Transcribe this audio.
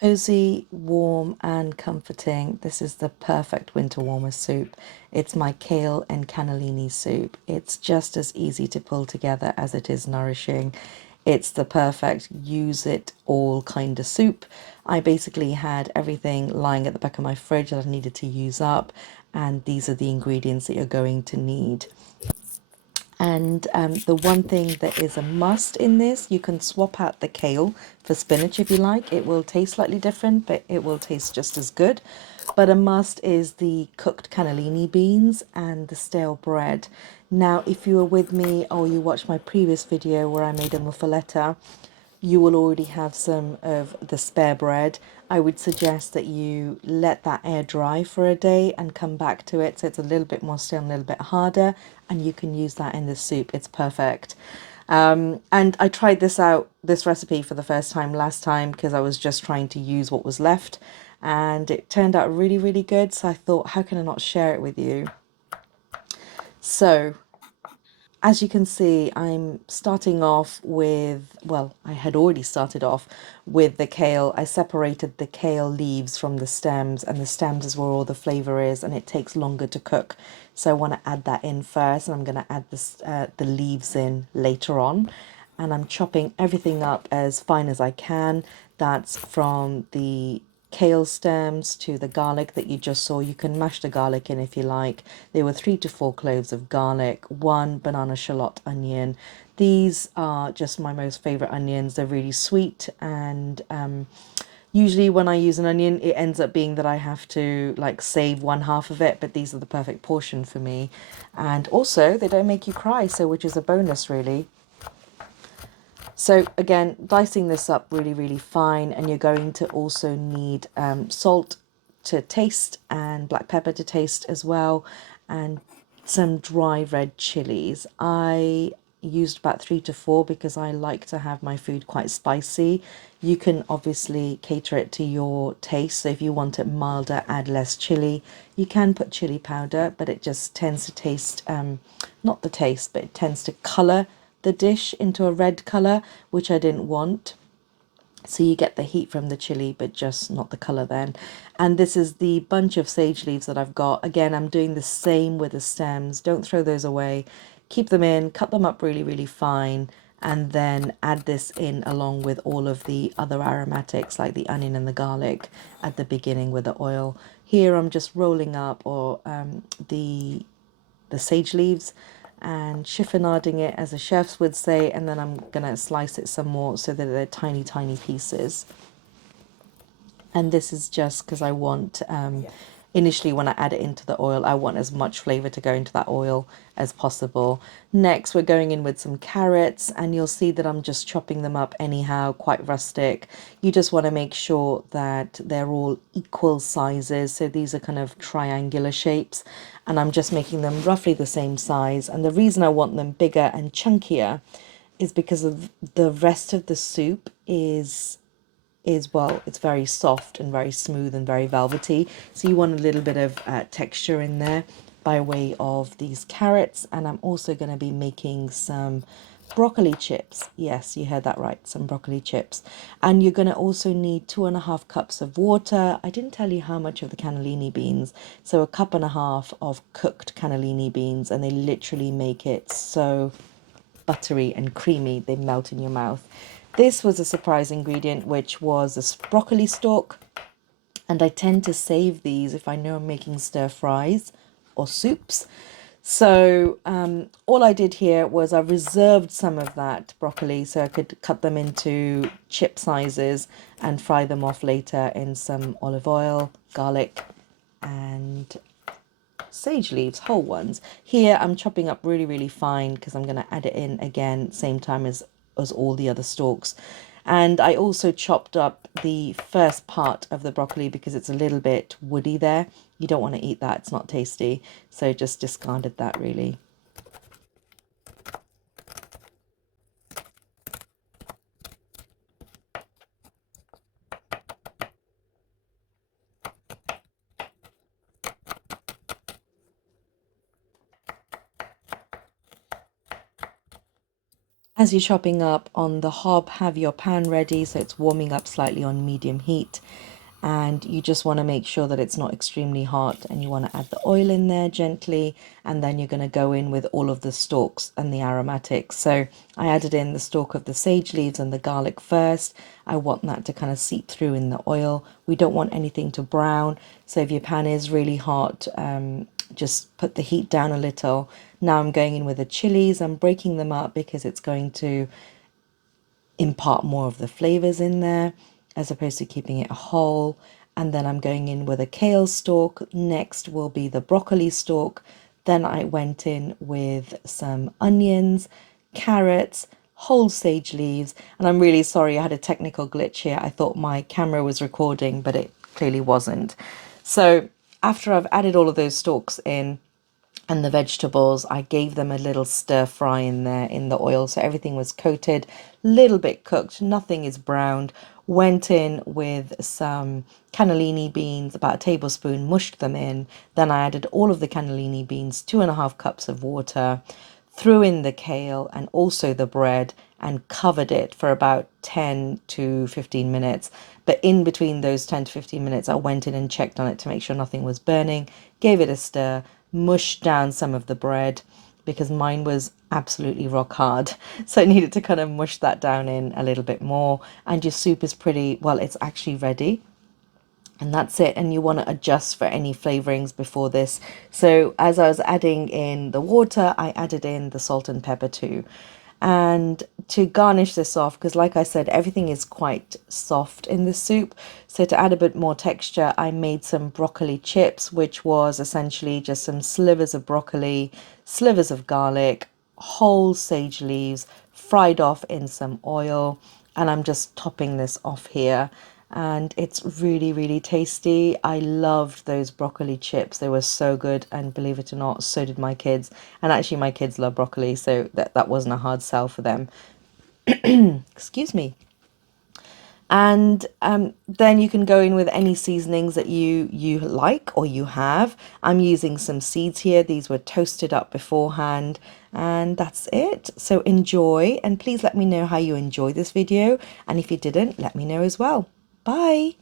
Cozy, warm, and comforting. This is the perfect winter warmer soup. It's my kale and cannellini soup. It's just as easy to pull together as it is nourishing. It's the perfect use it all kind of soup. I basically had everything lying at the back of my fridge that I needed to use up, and these are the ingredients that you're going to need. And the one thing that is a must in this, you can swap out the kale for spinach if you like. It will taste slightly different, but it will taste just as good. But a must is the cooked cannellini beans and the stale bread. Now, if you were with me or you watched my previous video where I made a muffaletta, you will already have some of the spare bread. I would suggest that you let that air dry for a day and come back to it so it's a little bit more still and a little bit harder, and you can use that in the soup. It's perfect. And I tried this recipe for the first time last time because I was just trying to use what was left, and it turned out really, really good. So I thought, how can I not share it with you? So as you can see, I'm starting off with, well, I had already started off with the kale. I separated the kale leaves from the stems, and the stems is where all the flavour is, and it takes longer to cook. So I want to add that in first, and I'm going to add the leaves in later on. And I'm chopping everything up as fine as I can. That's from the kale stems to the garlic that you just saw. You can mash the garlic in if you like. There were 3 to 4 cloves of garlic, one banana shallot onion. These are just my most favorite onions. They're really sweet, and usually when I use an onion, it ends up being that I have to like save one half of it, but these are the perfect portion for me. And also they don't make you cry, so which is a bonus really. So again, dicing this up really, really fine, and you're going to also need salt to taste and black pepper to taste as well, and some dry red chilies. I used about 3 to 4 because I like to have my food quite spicy. You can obviously cater it to your taste. So if you want it milder, add less chili. You can put chili powder, but it just tends to taste, not the taste, but it tends to colour the dish into a red colour, which I didn't want. So you get the heat from the chili, but just not the colour then. And this is the bunch of sage leaves that I've got. Again, I'm doing the same with the stems. Don't throw those away. Keep them in, cut them up really, really fine, and then add this in along with all of the other aromatics like the onion and the garlic at the beginning with the oil. Here I'm just rolling up or the sage leaves and chiffonading it, as the chefs would say, and then I'm gonna slice it some more so that they're tiny, tiny pieces. And this is just because I want, initially when I add it into the oil, I want as much flavor to go into that oil as possible. Next, we're going in with some carrots, and you'll see that I'm just chopping them up anyhow, quite rustic. You just want to make sure that they're all equal sizes. So these are kind of triangular shapes, and I'm just making them roughly the same size. And the reason I want them bigger and chunkier is because of the rest of the soup is, well, it's very soft and very smooth and very velvety. So you want a little bit of texture in there by way of these carrots. And I'm also going to be making some broccoli chips. Yes, you heard that right, some broccoli chips. And you're going to also need 2.5 cups of water. I didn't tell you how much of the cannellini beans. So 1.5 cups of cooked cannellini beans, and they literally make it so buttery and creamy, they melt in your mouth. This was a surprise ingredient, which was a broccoli stalk, and I tend to save these if I know I'm making stir fries or soups. So all I did here was I reserved some of that broccoli so I could cut them into chip sizes and fry them off later in some olive oil, garlic, and sage leaves, whole ones. Here I'm chopping up really, really fine because I'm going to add it in again same time as all the other stalks. And I also chopped up the first part of the broccoli because it's a little bit woody there. You don't want to eat that, it's not tasty. So just discarded that really. As you're chopping up on the hob, have your pan ready so it's warming up slightly on medium heat. And you just want to make sure that it's not extremely hot, and you want to add the oil in there gently, and then you're going to go in with all of the stalks and the aromatics. So I added in the stalk of the sage leaves and the garlic first. I want that to kind of seep through in the oil. We don't want anything to brown, so if your pan is really hot, just put the heat down a little. Now I'm going in with the chilies. I'm breaking them up because it's going to impart more of the flavors in there as opposed to keeping it whole. And then I'm going in with a kale stalk. Next will be the broccoli stalk. Then I went in with some onions, carrots, whole sage leaves. And I'm really sorry, I had a technical glitch here. I thought my camera was recording, but it clearly wasn't. So after I've added all of those stalks in, and the vegetables, I gave them a little stir fry in there in the oil, so everything was coated, little bit cooked, nothing is browned. Went in with some cannellini beans, about a tablespoon, mushed them in. Then I added all of the cannellini beans, 2.5 cups of water, threw in the kale and also the bread, and covered it for about 10 to 15 minutes. But in between those 10 to 15 minutes, I went in and checked on it to make sure nothing was burning, gave it a stir, mushed down some of the bread because mine was absolutely rock hard. So I needed to kind of mush that down in a little bit more. And your soup is pretty, well, it's actually ready. And that's it. And you want to adjust for any flavorings before this. So as I was adding in the water, I added in the salt and pepper too. And to garnish this off, because like I said, everything is quite soft in the soup. So to add a bit more texture, I made some broccoli chips, which was essentially just some slivers of broccoli, slivers of garlic, whole sage leaves, fried off in some oil. And I'm just topping this off here, and it's really, really tasty. I loved those broccoli chips. They were so good, and believe it or not, so did my kids. And actually my kids love broccoli, so that wasn't a hard sell for them. Excuse me. And then you can go in with any seasonings that you like or you have. I'm using some seeds here. These were toasted up beforehand, and that's it. So enjoy, and please let me know how you enjoy this video, and if you didn't, let me know as well. Bye.